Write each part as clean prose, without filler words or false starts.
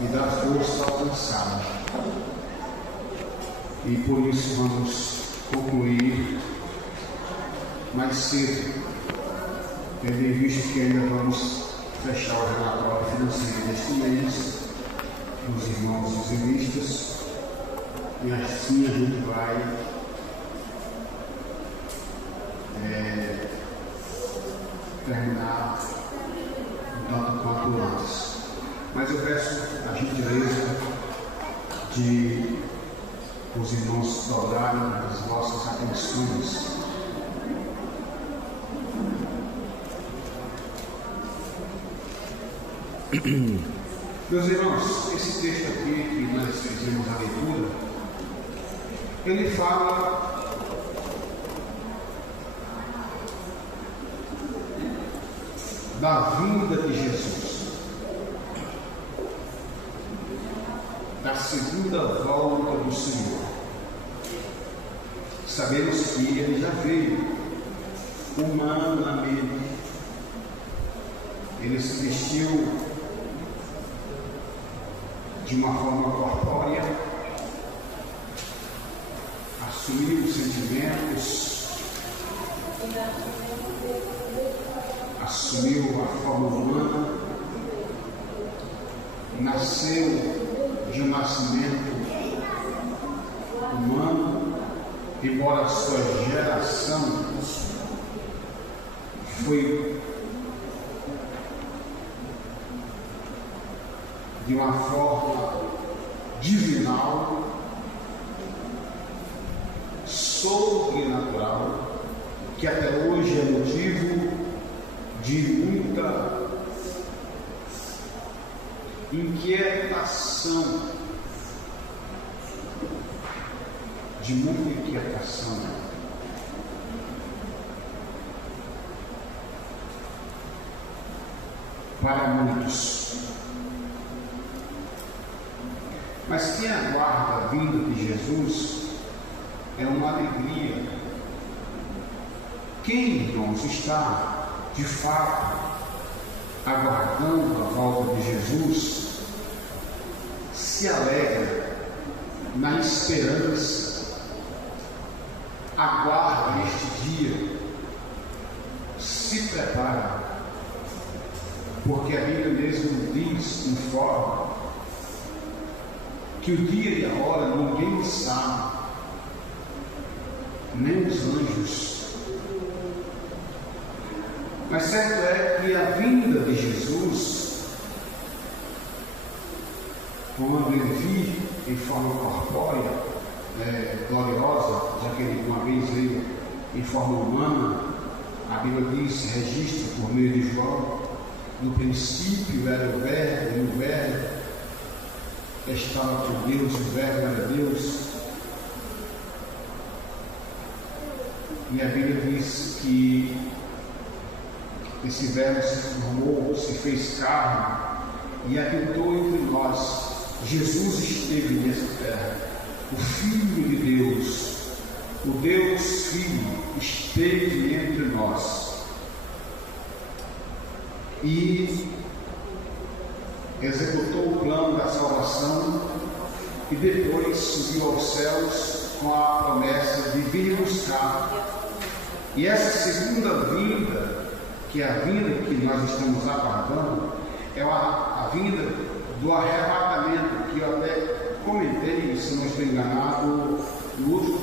e dá força ao cansado. E por isso vamos concluir mais cedo, tendo em vista que ainda vamos fechar o relatório financeiro deste mês, dos irmãos dizimistas, e assim a gente vai terminar tanto quanto antes. Mas eu peço a gentileza de os irmãos dobrarem as vossas atenções. Meus irmãos, esse texto aqui que nós fizemos a leitura, ele fala da vinda de Jesus, da segunda volta do Senhor. Sabemos que ele já veio humanamente, ele se vestiu de uma forma corpórea, assumiu os sentimentos, assumiu a forma humana, nasceu de um nascimento humano, embora a sua geração foi de uma forma divinal, sobrenatural, que até hoje é motivo de muita inquietação, para muitos. Mas quem aguarda a vinda de Jesus é uma alegria. Quem, irmãos, está de fato aguardando a volta de Jesus se alegra na esperança, aguarda este dia, se prepara, porque a Bíblia mesmo diz, informa, que o dia e a hora ninguém sabe, nem os anjos. Mas certo é que a vinda de Jesus, quando ele vir em forma corpórea, gloriosa, já que ele uma vez veio em forma humana, a Bíblia diz, registra por meio de João, no princípio era o Verbo, e o Verbo estava com Deus, o Verbo era Deus. E a Bíblia diz que esse Verbo se formou, se fez carne e habitou entre nós. Jesus esteve nessa terra, o Filho de Deus, o Deus Filho, esteve entre nós e executou o plano da salvação e depois subiu aos céus com a promessa de vir buscar. E essa segunda vinda, que é a vinda que nós estamos aguardando, é a vinda do arrebatamento, que eu até comentei, se não estou enganado, no último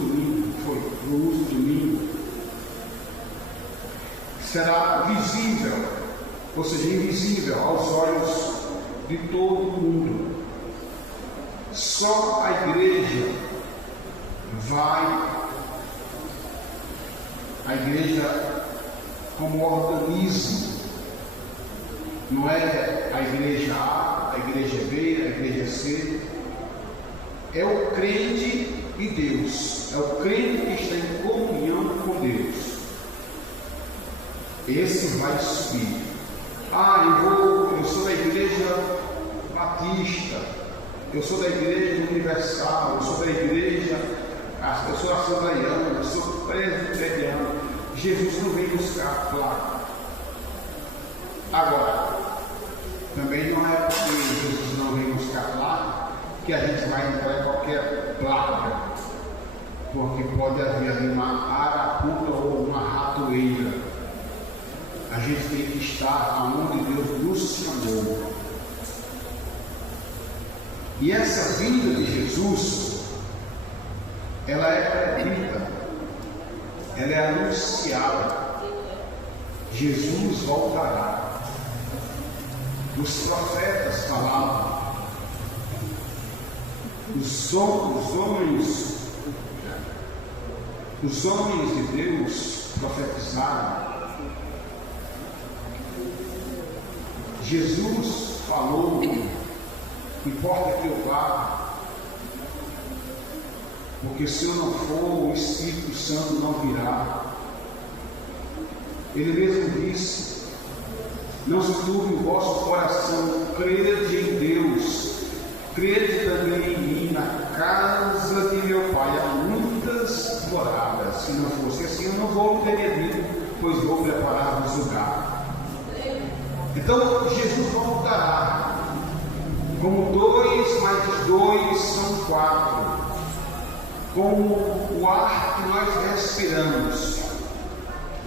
domingo, será visível, ou seja, invisível aos olhos de todo mundo. Só a igreja como organismo, não é a igreja A, a igreja B, a igreja C, é o crente e Deus, é o crente que está em comunhão com Deus. Esse vai subir. Eu sou da igreja batista, eu sou da igreja universal, eu sou da igreja, eu sou assembleiano, eu sou presbiteriano. Jesus não vem buscar placa. Agora, também não é porque Jesus não vem buscar que a gente vai entrar em qualquer placa, porque pode haver ali uma arapuca ou uma ratoeira. A gente tem que estar aonde Deus nos chamou. E essa vinda de Jesus, ela é predita, ela é anunciada. Jesus voltará. Os profetas falavam, os homens de Deus profetizaram. Jesus falou: importa que eu vá, porque se eu não for, o Espírito Santo não virá. Ele mesmo disse: não se turbe o vosso coração, crede em Deus, crede também em mim. Na casa de meu Pai há muitas moradas. Se não fosse assim, eu não vou teria dito, pois vou preparar-vos lugar. Então Jesus voltará. Como 2 mais 2 são 4. Como o ar que nós respiramos.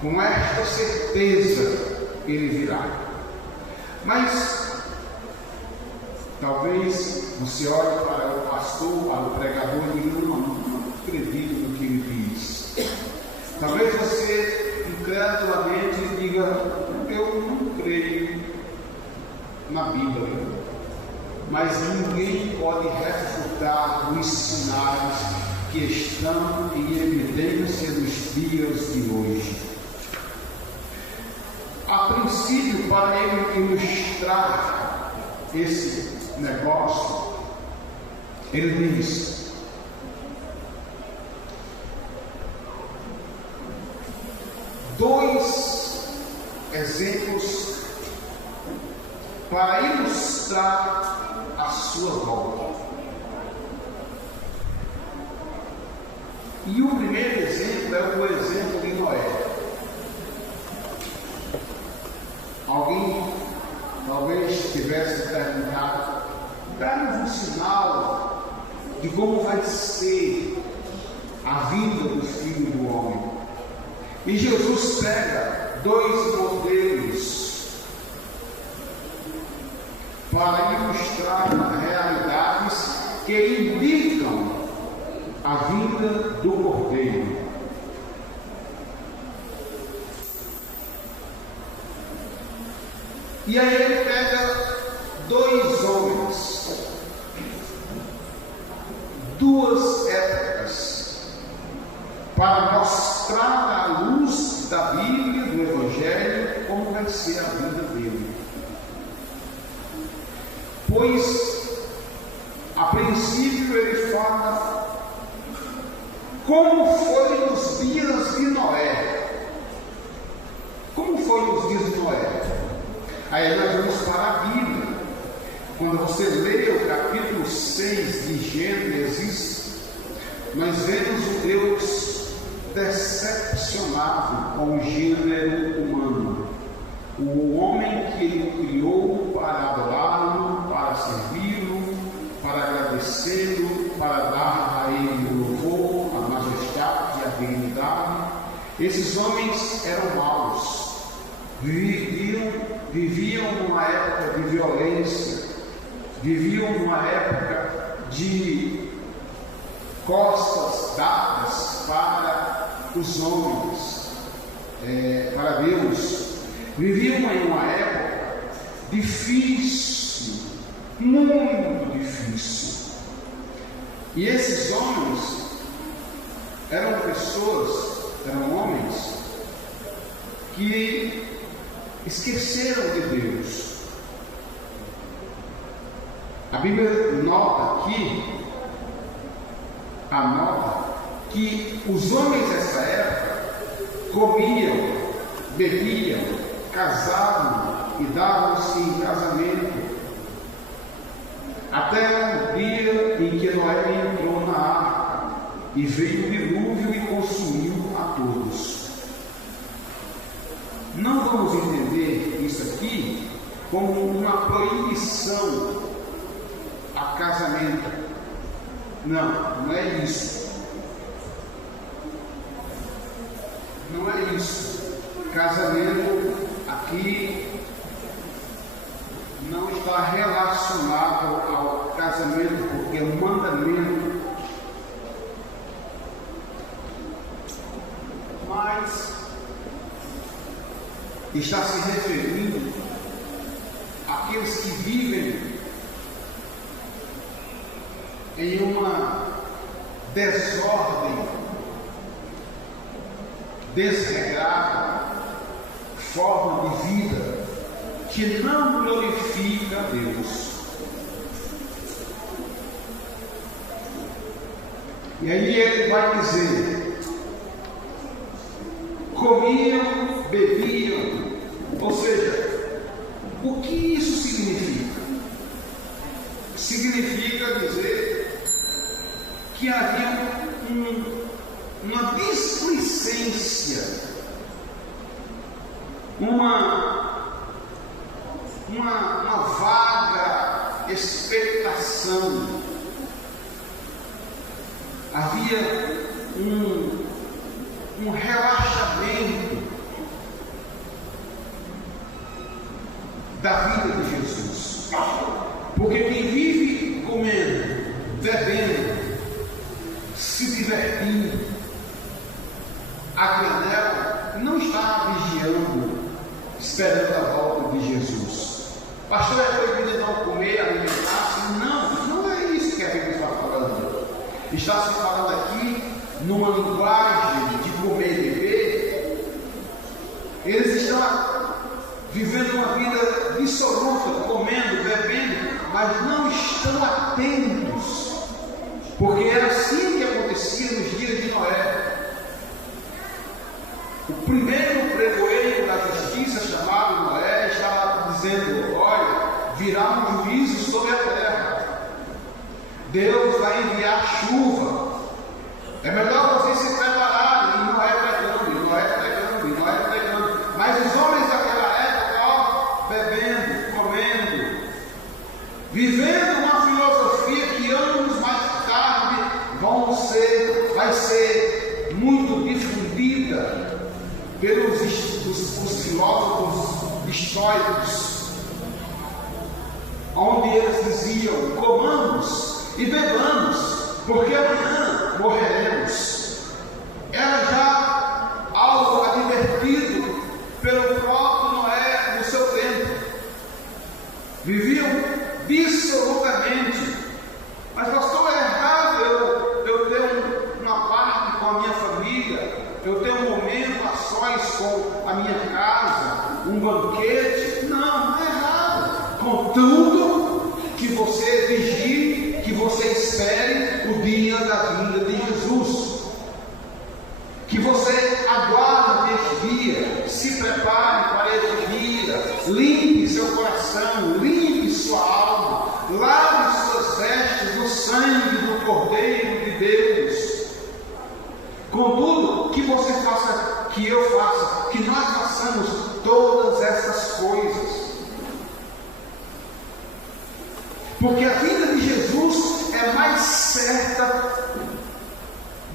Com esta certeza ele virá. Mas talvez você olhe para o pastor, para o pregador e diga: não acredito no que ele diz. Talvez você incredulamente diga: eu não creio na Bíblia. Mas ninguém pode refutar os sinais que estão em evidência nos dias de hoje. A princípio, para ele ilustrar esse negócio, ele diz: dois exemplos para ilustrar a sua volta. E o primeiro exemplo é o exemplo de Noé. Alguém talvez tivesse perguntado: dá-nos um sinal de como vai ser a vinda do Filho do Homem. E Jesus pega 2 modelos para ilustrar realidades que indicam a vinda do Cordeiro. E aí ele pega 2 homens, 2 épocas, para mostrar à luz da Bíblia, do Evangelho, como vai ser a vida dele. Pois, a princípio, ele fala como foi nos dias de Noé. Como foi nos dias de Noé? Aí nós vamos para a Bíblia. Quando você lê o capítulo 6 de Gênesis, nós vemos o Deus decepcionado com o gênero humano. O homem que ele criou para adorá-lo, para servi-lo, para agradecê-lo, para dar a ele o louvor, a majestade e a dignidade. Esses homens eram maus, viviam numa época de violência, viviam numa época de costas dadas para os homens, para Deus. Viviam em uma época difícil, muito difícil. E esses homens eram homens que esqueceram de Deus. A Bíblia anota que os homens dessa época comiam, bebiam, casavam e davam-se em casamento, até o dia em que Noé entrou na arca e veio o dilúvio e consumiu a todos. Não vamos entender isso aqui como uma proibição a casamento. Não, não é isso. Não é isso. Casamento aqui não está relacionado ao casamento, porque é um mandamento. Mas está se referindo àqueles que vivem em uma desordem, desregrada, forma de vida que não glorifica a Deus. E aí ele vai dizer: comiam, bebiam, ou seja, o que isso significa? Significa dizer que havia uma displicência, uma vaga expectação, havia um relaxamento da vida de Jesus. Porque quem vive comendo, bebendo, se divertindo, a granel, não está vigiando, esperando a volta de Jesus. Pastor, é proibido não comer, alimentar-se? Não é isso que a Bíblia está falando. Está se falando aqui numa linguagem de comer e beber. Eles estão vivendo uma vida dissoluta, comendo, bebendo, mas não estão atentos, porque era assim que acontecia nos dias de Noé. O primeiro pregoeiro da justiça, chamado Noé, estava dizendo: olha, virá um juízo sobre a terra, Deus vai enviar chuva, é melhor vocês se prepararem. E Noé pregando, e Noé pregando, e Noé pregando. Mas os homens daquela época, bebendo, comendo, vivendo uma filosofia que anos mais tarde vai ser muito difundida pelos os filósofos estoicos, onde eles diziam: comamos e bebamos, porque amanhã morreremos. Era já algo advertido pelo próprio Noé no seu tempo. Viviam dissolutamente. Mas pastor, é errado eu ter uma parte com a minha família, eu ter um momento a sós com a minha casa, um banquete? Não é errado. Contudo, que você vigie, que você espere o dia da vinda de Jesus, que você aguarde este dia, se prepare para este dia, limpe seu coração, limpe sua alma, lave suas vestes no sangue do Cordeiro de Deus. Contudo, que você faça, que eu faça, que nós façamos todas essas coisas, porque a vida de Jesus é mais certa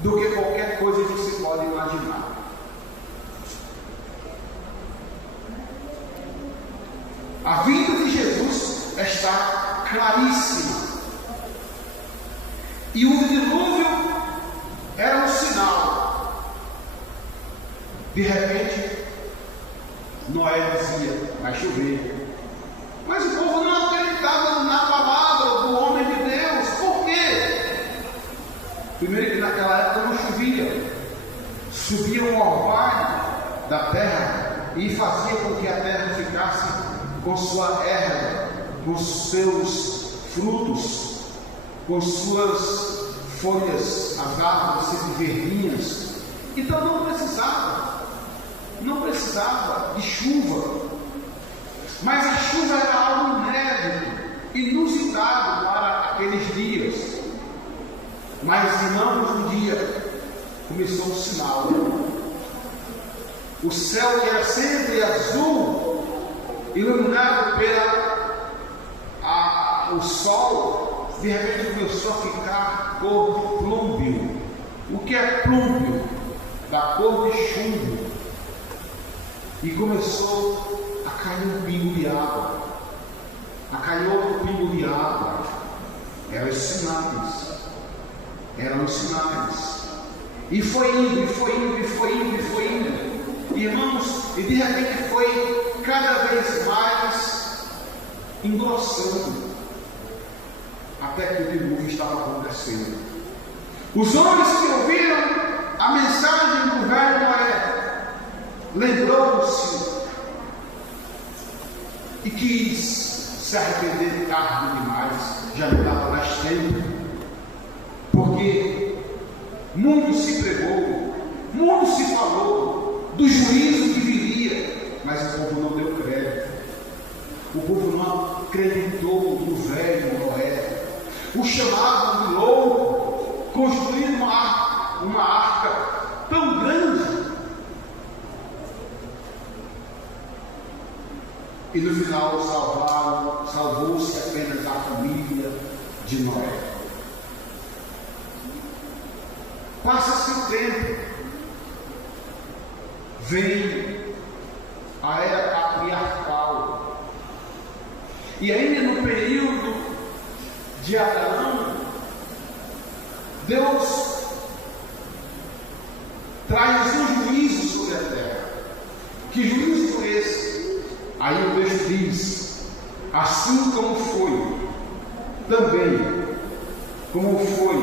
do que qualquer coisa que se pode imaginar. A vida de Jesus está claríssima. E o dilúvio era um sinal. De repente, Noé dizia: vai chover. Mas o povo não acreditava na palavra do homem de Deus. Por quê? Primeiro que naquela época não chovia. Subia um orvalho da terra e fazia com que a terra ficasse com sua erva, com seus frutos, com suas folhas, as árvores sempre verdinhas. Então não precisava de chuva. Mas a chuva era algo inédito, inusitado para aqueles dias. Mas não um dia começou um sinal. O céu, que era sempre azul, iluminado pelo sol, de repente começou a ficar cor de plúmbio. O que é plúmbio? Da cor de chumbo. E começou a cair um pingo de água. A cair outro pingo de água. Eram os sinais. Eram os sinais. E foi indo, e foi indo, e foi indo, e foi indo. Irmãos, e de repente foi cada vez mais engrossando. Até que o dilúvio estava acontecendo. Os homens que ouviram a mensagem do velho Noé, lembrou-se e quis se arrepender tarde demais, já não dava mais tempo, porque muito se pregou, muito se falou do juízo que viria, mas o povo não deu crédito, o povo não acreditou no velho Noé, o chamavam de louco, construindo uma arca tão grande. E no final salvou-se apenas a família de Noé. Passa-se o tempo, vem a era patriarcal, e ainda no período de Abraão, Deus traz um juízo sobre a terra. Que juízo foi esse? Aí o texto diz: assim como foi, também, como foi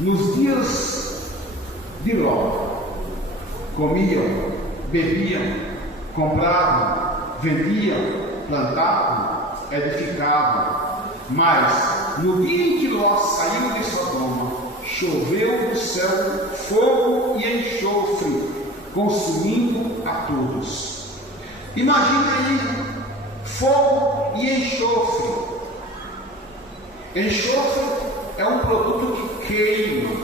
nos dias de Ló, comiam, bebiam, compravam, vendiam, plantavam, edificavam. Mas no dia em que Ló saiu de Sodoma, choveu do céu fogo e enxofre, consumindo a todos. Imagina aí, fogo e enxofre. Enxofre é um produto que queima.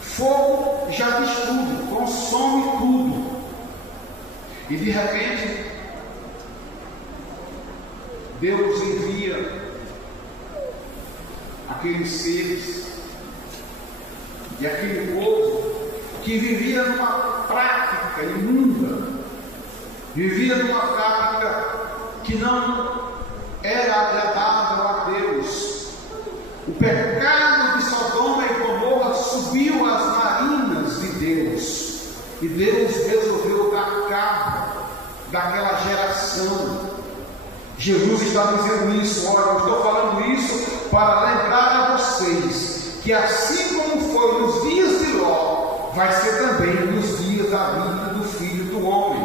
Fogo já diz tudo, consome tudo. E de repente, Deus envia aqueles seres e aquele povo que vivia numa prática imunda, vivia numa prática que não era agradável a Deus. O pecado de Sodoma e Gomorra subiu às narinas de Deus, e Deus resolveu dar cabo daquela geração. Jesus está dizendo isso. Olha, eu estou falando isso para lembrar a vocês que assim como foi nos dias de Ló, vai ser também nos dias da vida do Filho do Homem.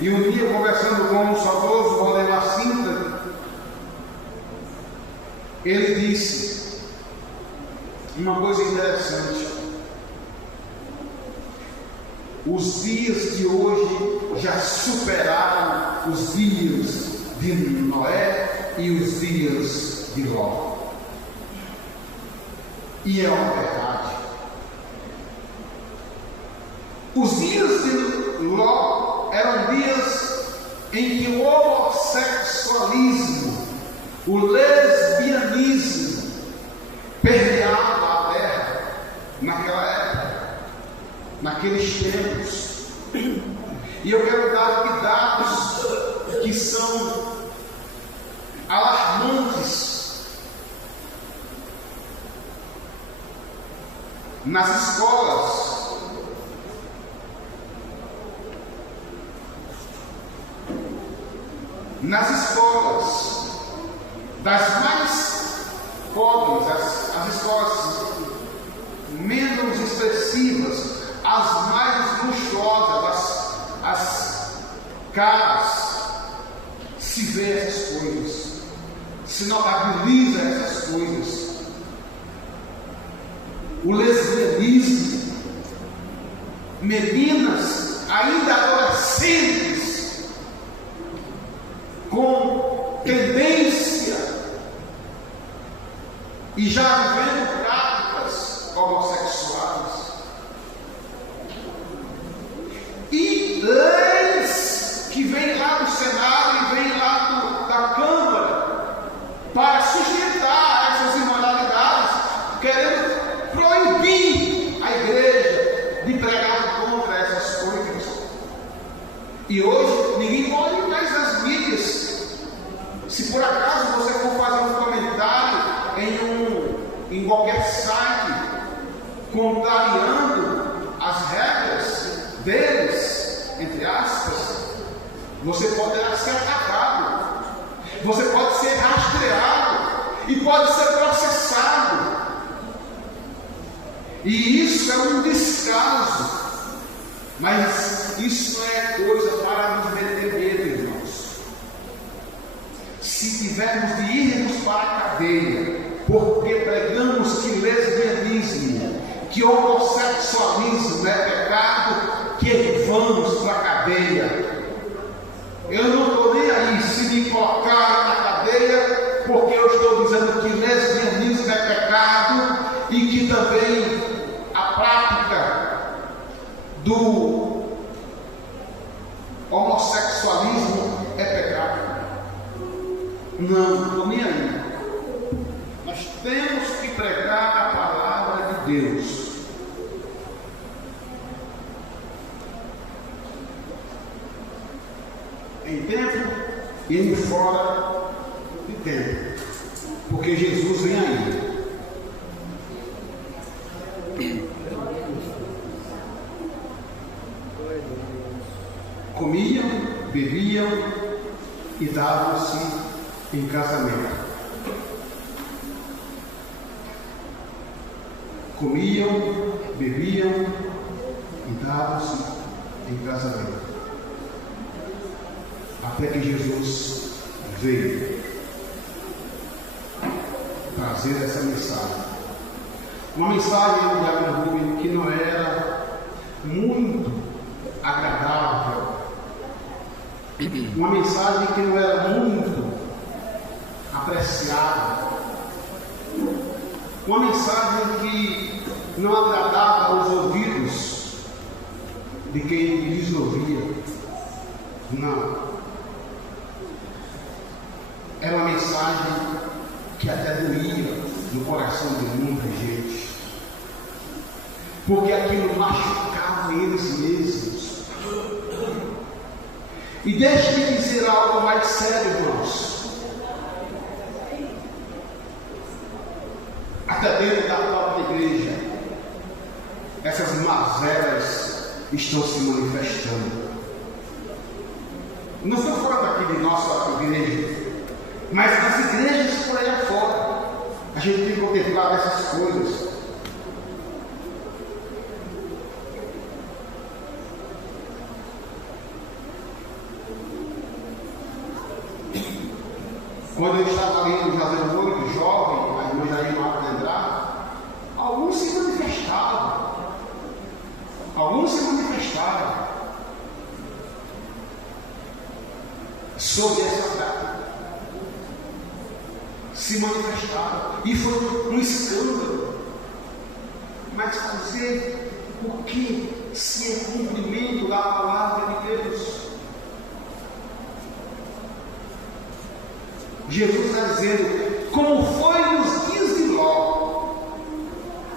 E um dia, conversando com o saudoso Valdemar Sintra, ele disse uma coisa interessante: os dias de hoje já superaram os dias de Noé e os dias de Ló. E é uma verdade. Os dias de Ló eram dias em que o homossexualismo, o lesbianismo permeava a terra naquela época, naqueles tempos. E eu quero dar aqui dados que são alarmantes. Nas escolas, das mais pobres, as escolas menos expressivas, as mais luxuosas, as caras, se vê essas coisas, se notabiliza essas coisas. O lesbianismo, meninas ainda adolescentes com tendência e já vivendo práticas homossexuais, e leis que vêm lá do Senado e vêm lá da Câmara Se por acaso você for fazer um comentário em qualquer site, contrariando as regras deles, entre aspas, você poderá ser atacado, você pode ser rastreado e pode ser processado. E isso é um descaso, mas isso não é coisa para nos meter medo, irmãos. Se tivermos de irmos para a cadeia, porque pregamos que lesbianismo, que homossexualismo é pecado, que vamos para a cadeia. Eu não estou nem aí se me colocar na cadeia, porque eu estou dizendo que lesbianismo é pecado e que também a prática do homossexualismo é pecado. Não estou nem aí. Nós temos que pregar a palavra de Deus. Em tempo e em fora de tempo, porque Jesus vem aí. Comiam, bebiam e davam-se em casamento. Comiam, bebiam e davam-se em casamento. Até que Jesus veio trazer essa mensagem. Uma mensagem de Diácono Rubem que não era muito agradável. Uma mensagem que não era muito apreciada. Uma mensagem que não agradava aos ouvidos de quem lhes ouvia. Não. Era uma mensagem que até doía no coração de muita gente, porque aquilo machucava eles mesmos. E deixe-me dizer algo mais sério, irmãos. Até dentro da própria igreja, essas mazelas estão se manifestando. Não estou falando aqui de nossa igreja, mas nas igrejas por aí afora, a gente tem que contemplar essas coisas. Quando eu estava ali no Jardim muito jovem, a irmã Jair Marcos entrar, alguns se manifestavam. Sobre essa prática. Se manifestaram. E foi um escândalo. Mas fazer o que se é cumprimento da palavra de Deus? Jesus está dizendo, como foi nos dias de Ló.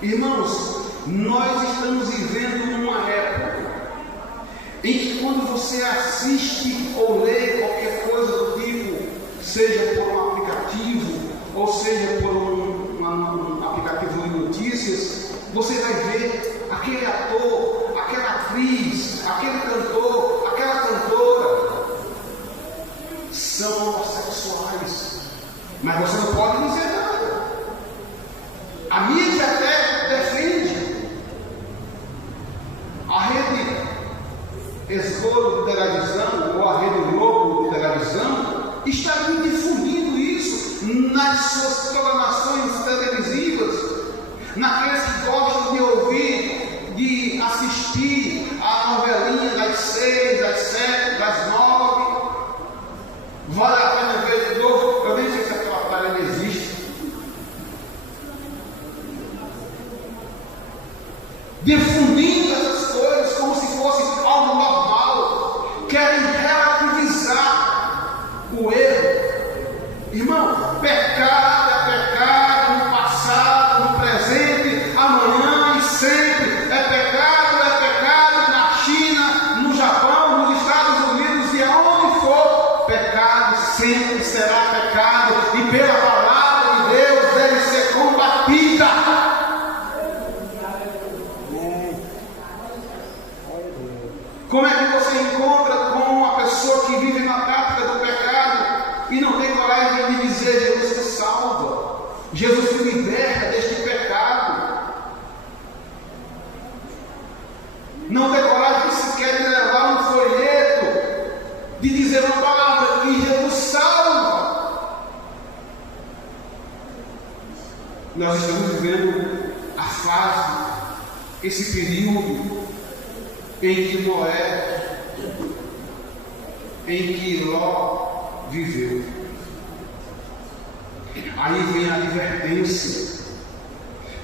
Irmãos, nós estamos vivendo numa época em que quando você assiste ou lê qualquer coisa do tipo, seja por um aplicativo, ou seja por um aplicativo de notícias, você vai ver aquele ator, aquela atriz, aquele cantor, aquela cantora, são homossexuais, mas você não pode dizer nada. A mídia até defende. A rede Escuro de televisão ou a rede Globo de televisão está difundindo isso nas suas programações televisivas, naqueles que gostam de ouvir, de assistir a novelinha das 6, das 7, das 9. Vale a pena ver de novo. Eu nem sei se aquela aparelho existe. Difundindo essas coisas como se fosse algo normal. Querem relativizar o erro. Irmão, pecado é pecado no passado, no presente, amanhã e sempre. É pecado na China, no Japão, nos Estados Unidos e aonde for. Pecado sempre será será pecado e pela palavra de Deus deve ser combatida. Como é que você encontra com uma pessoa que vive na prática do pecado e não tem coragem de dizer: Jesus te salva, Jesus te liberta deste pecado? Não tem coragem sequer de levar um folheto, de dizer uma palavra que Jesus salva. Nós estamos vivendo a fase, esse período em que Noé, em que Ló viveu. Aí vem a advertência.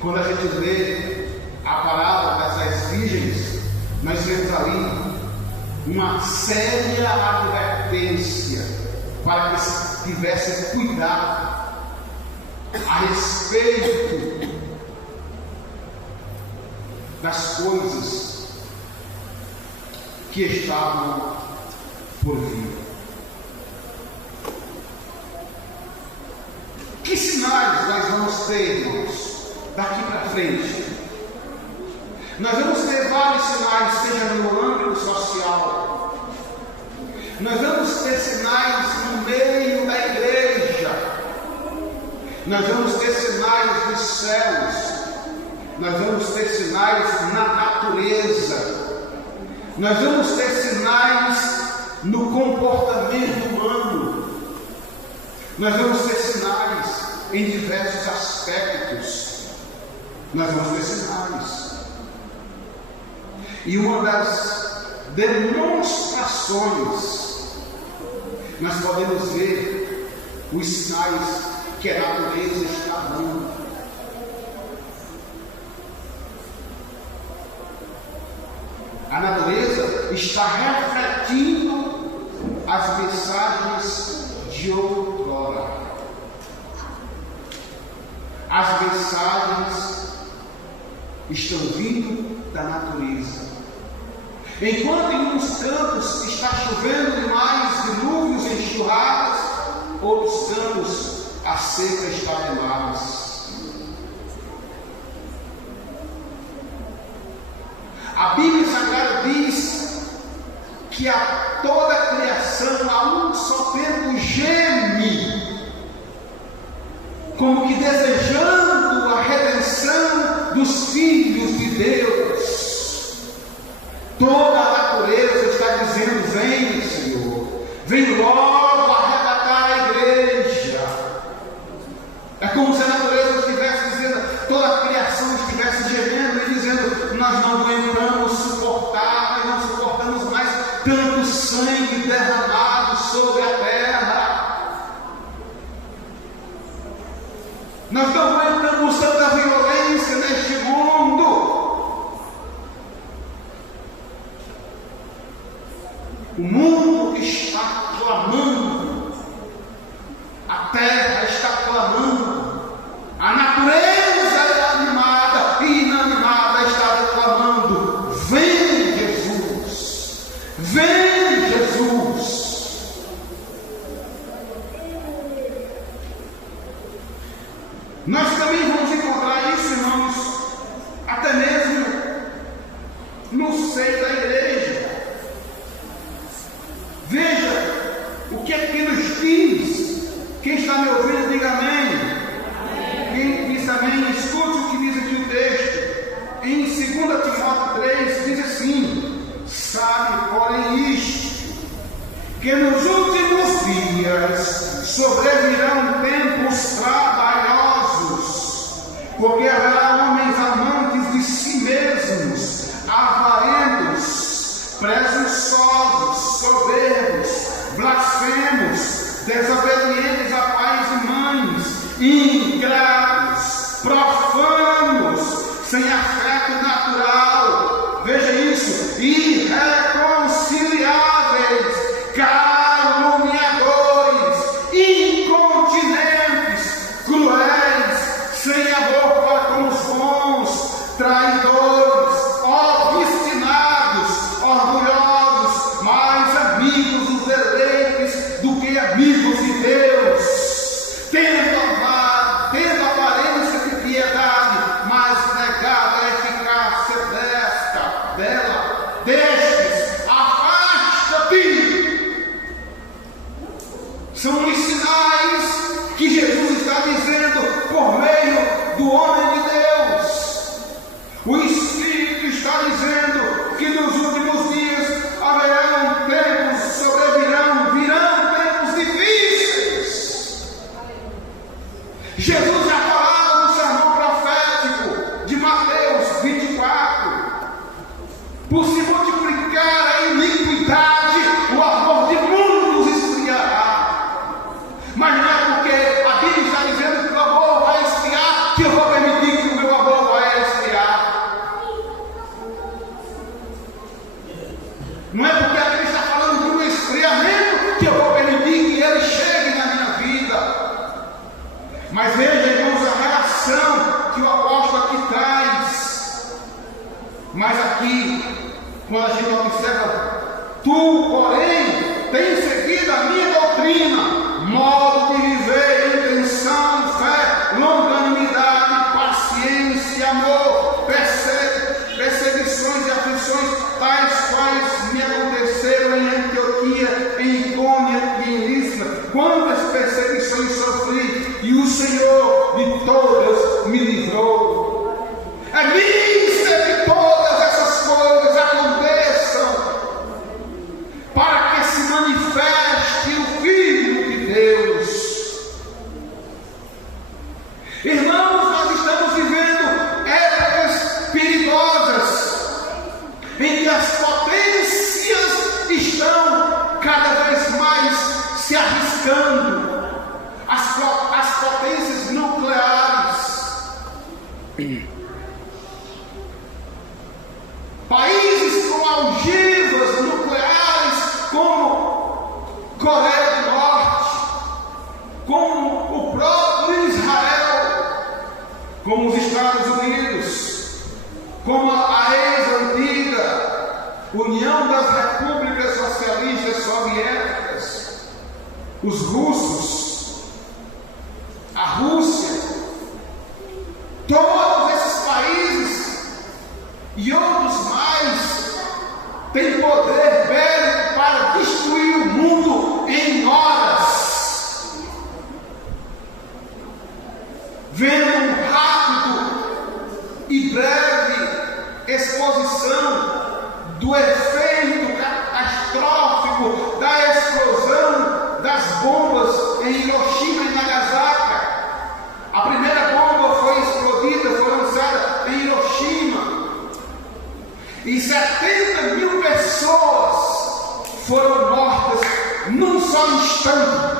Quando a gente lê a parábola das 10 virgens, nós vemos ali uma séria advertência para que se tivesse cuidado a respeito das coisas que estavam por vir. Que sinais nós vamos ter, irmãos, daqui para frente? Nós vamos ter vários sinais, seja no âmbito social. Nós vamos ter sinais no meio da igreja. Nós vamos ter sinais dos céus. Nós vamos ter sinais na natureza. Nós vamos ter sinais no comportamento humano. Nós vamos ter sinais em diversos aspectos. Nós vamos ter sinais. E uma das demonstrações, nós podemos ver os sinais que a natureza está dando. A natureza está refletindo as mensagens de outrora. As mensagens estão vindo da natureza. Enquanto em uns cantos está chovendo demais, dilúvios e enxurradas, outros cantos a seca está demais. A Bíblia Sagrada diz que a toda a criação a um só tempo geme, como que desejando a redenção dos filhos de Deus. Toda a natureza está dizendo: vem, Senhor, vem logo arrebatar a igreja. É como se a natureza estivesse dizendo, toda a criação estivesse gemendo e dizendo: nós não aguentamos suportar, nós não suportamos mais tanto sangue derramado sobre a terra. Nós não aguentamos tanta violência neste mundo. O mundo está clamando, a terra está clamando, a natureza animada e inanimada está clamando: vem Jesus, vem Jesus. Nós também vamos encontrar isso, irmãos, até mesmo no seio da igreja. Veja o que é que nos diz. Quem está me ouvindo, diga amém. Quem diz amém, escute o que diz aqui o texto. Em 2 Timóteo 3 diz assim: sabe, porém, isto, que nos últimos dias sobrevirão tempos trabalhosos, porque haverá homens amantes de si mesmos, avarentos, presunçosos, soberbos, blasfemos, desobedientes a pais e mães, ingratos, profanos, sem afeto natural. Veja isso: irreconciliáveis, caluniadores, incontinentes, cruéis, sem amor para com os bons, traidores, obstinados, orgulhosos, mais amigos dos eleitos do que amigos de Deus, Jesus já falava no sermão profético de Mateus 24: por se multiplicar a iniquidade, o amor de muitos esfriará. Mas não é porque a Bíblia está dizendo que o amor vai esfriar que eu vou permitir que o meu amor vai esfriar. Não é porque a Bíblia está falando de um esfriamento que eu vou permitir que ele chegue na minha vida. Mas veja, irmãos, a reação que o apóstolo aqui traz. Mas aqui, quando a gente observa: tu, porém, tens seguido a minha doutrina, modo de viver, intenção, fé, longanimidade, paciência, amor, perseguições e aflições, tais quais me aconteceram em Antioquia, em Icônia e em Listra. Quantas perseguições sofri, e o Senhor de todas me livrou. É mista que todas essas coisas aconteçam para que se manifeste o Filho de Deus. Irmãos, nós estamos vivendo épocas perigosas em que as potências estão cada vez mais se arriscando. As potências nucleares. Países com algivas nucleares como Coreia do Norte, como o próprio Israel, como os Estados Unidos, como a ex-antiga União das Repúblicas Socialistas Soviéticas, os russos, a Rússia, todos esses países e outros mais têm poder bélico para destruir o mundo em horas. Vendo um rápido e breve exposição do efeito catastrófico da explosão das bombas em Hiroshima e Nagasaki. A primeira bomba foi explodida, foi lançada em Hiroshima, e 70 mil pessoas foram mortas num só instante.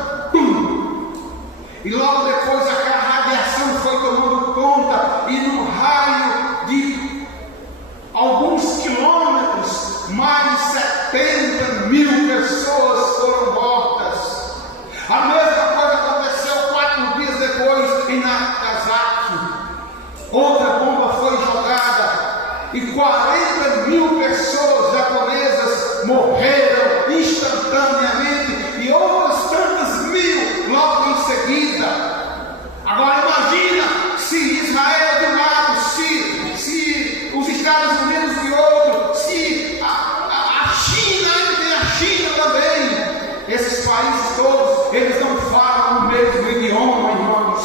E logo depois aquela radiação foi tomando conta, e no raio de alguns quilômetros, mais de 70 mil pessoas foram mortas. A mesma coisa aconteceu 4 dias depois em Nagasaki. Outra bomba foi jogada e 40 mil pessoas japonesas morreram instantaneamente, e outras tantas mil logo em seguida. Agora imagina se Israel de um lado, se os Estados Unidos de outro, se a China, ainda tem a China também. Esses países todos, eles não falam o mesmo idioma, irmãos.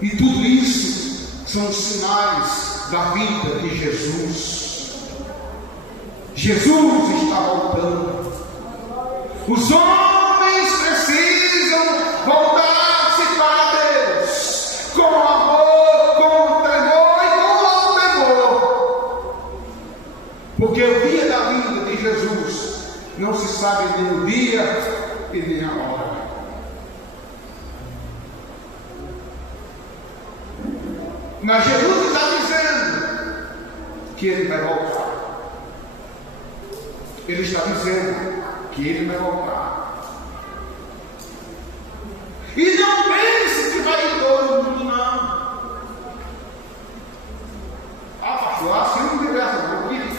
E tudo isso são sinais da vida de Jesus. Jesus está voltando. Os homens precisam voltar-se para Deus com amor, com tremor e com temor. Porque o dia da vinda de Jesus não se sabe nem o dia e nem a hora. Mas Jesus está dizendo que Ele vai voltar. Ele está dizendo que Ele vai voltar. E não pense que vai em todo mundo, não. Ah, pastor, assim não tem graça.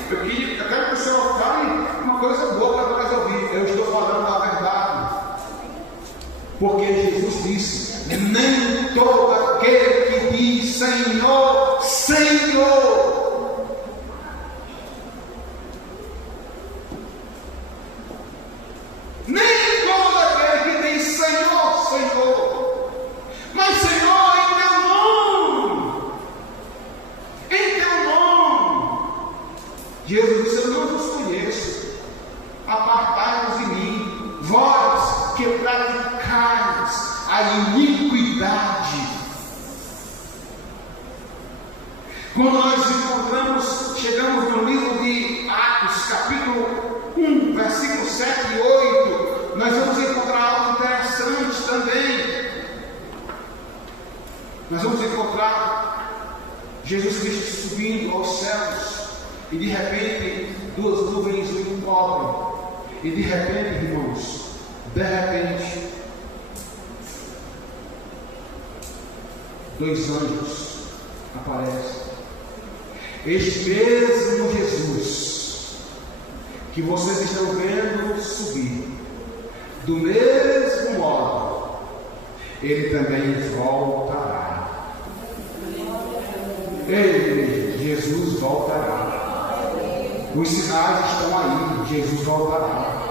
Eu quero que o Senhor fale uma coisa boa para nós ouvir. Eu estou falando a verdade. Porque Jesus disse: nem todo aquele que diz Senhor, Senhor, nem todo aquele que diz Senhor, Senhor, mas Senhor em teu nome, em teu nome. Jesus disse: eu não vos conheço, apartai-vos de mim, vós que praticais a iniquidade humildade. Quando nós encontramos, chegamos no livro de Atos, capítulo 1, versículos 7 e 8, nós vamos encontrar algo interessante também. Nós vamos encontrar Jesus Cristo subindo aos céus, e de repente duas nuvens o encobrem, e de repente, irmãos, dois anjos aparecem. Este mesmo Jesus que vocês estão vendo subir, do mesmo modo, ele também voltará. Jesus voltará. Os sinais estão aí. Jesus voltará.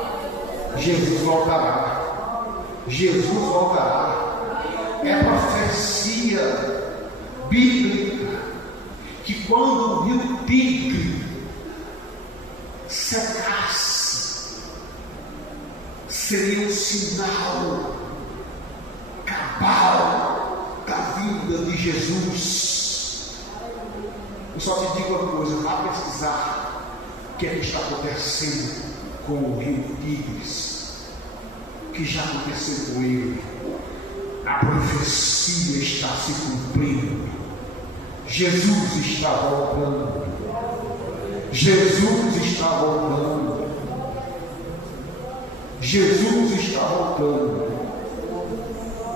Jesus voltará. Jesus voltará. É profecia bíblica que quando o rio Tigre secasse, seria um sinal cabal da vinda de Jesus. Eu só te digo uma coisa: vá pesquisar o que é que está acontecendo com o rio Tigres, o que já aconteceu com ele. A profecia está se cumprindo. Jesus está voltando. Jesus está voltando. Jesus está voltando.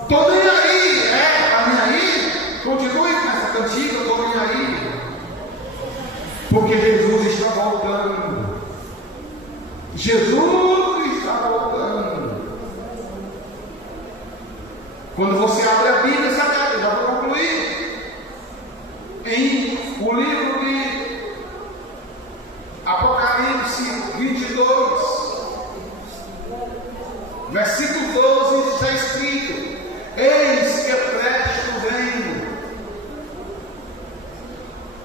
Estou nem aí, está nem aí? Continue com essa cantiga, estou nem aí. Porque Jesus está voltando. Jesus está voltando. Quando você abre a Bíblia, sabe, eu já vou concluir. Em o livro de Apocalipse 22, versículo 12, está escrito: eis que presto venho.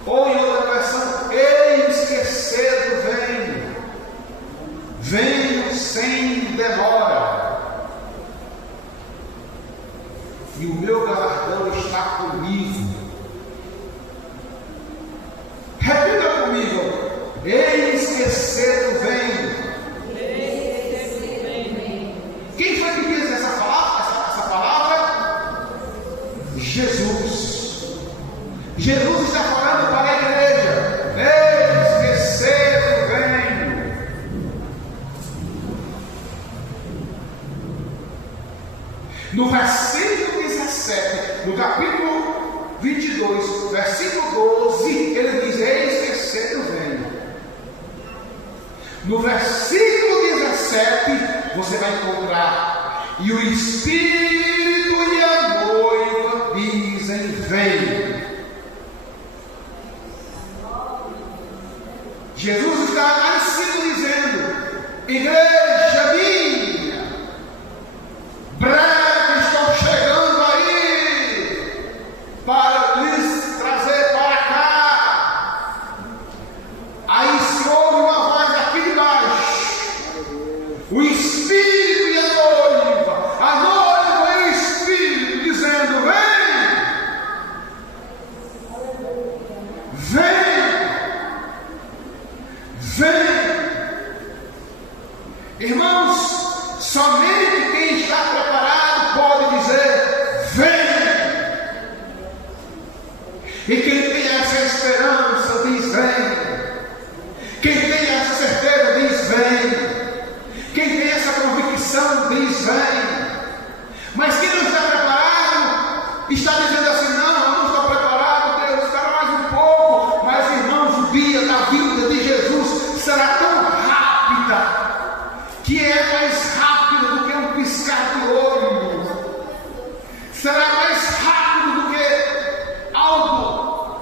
Ou em outra versão: eis que cedo venho. Venho sem demora. E o meu galardão está comigo. Repita comigo: eis que cedo venho. Quem foi que disse essa palavra? Jesus. Jesus está falando para a igreja: eis que cedo venho. No versículo 17, no capítulo 22, versículo 12, ele diz: eis que cedo venho. No versículo 17, você vai encontrar: e o Espírito e a noiva dizem: vem. Jesus está lá em cima dizendo: igreja minha, breve estou chegando aí para lhes trazer para cá. Aí se ouve uma voz aqui de baixo: o Espírito e a noiva e o Espírito dizendo: vem, vem. Irmãos, somente quem está preparado pode dizer: vem. E quem tem essa esperança diz: vem. Quem tem essa certeza diz: vem. Quem tem essa convicção diz: vem. Mas quem não está preparado está dizendo assim: não, eu não estou preparado, Deus, espera mais um pouco. Mas, irmãos, o dia da vinda de Jesus será tão rápida que é mais rápido do que um piscar de olho. Será mais rápido do que algo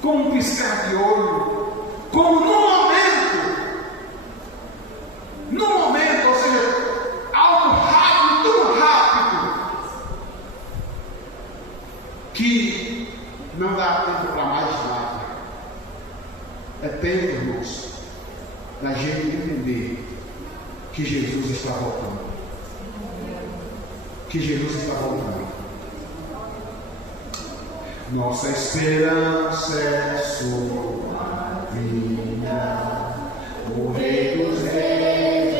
com um piscar de olho. Como no momento, ou seja, algo rápido, tão rápido, que não dá tempo para mais nada. É tempo, irmãos, da gente entender que Jesus está voltando. Que Jesus está voltando. Nossa esperança é sua vinda, o Rei dos Reis.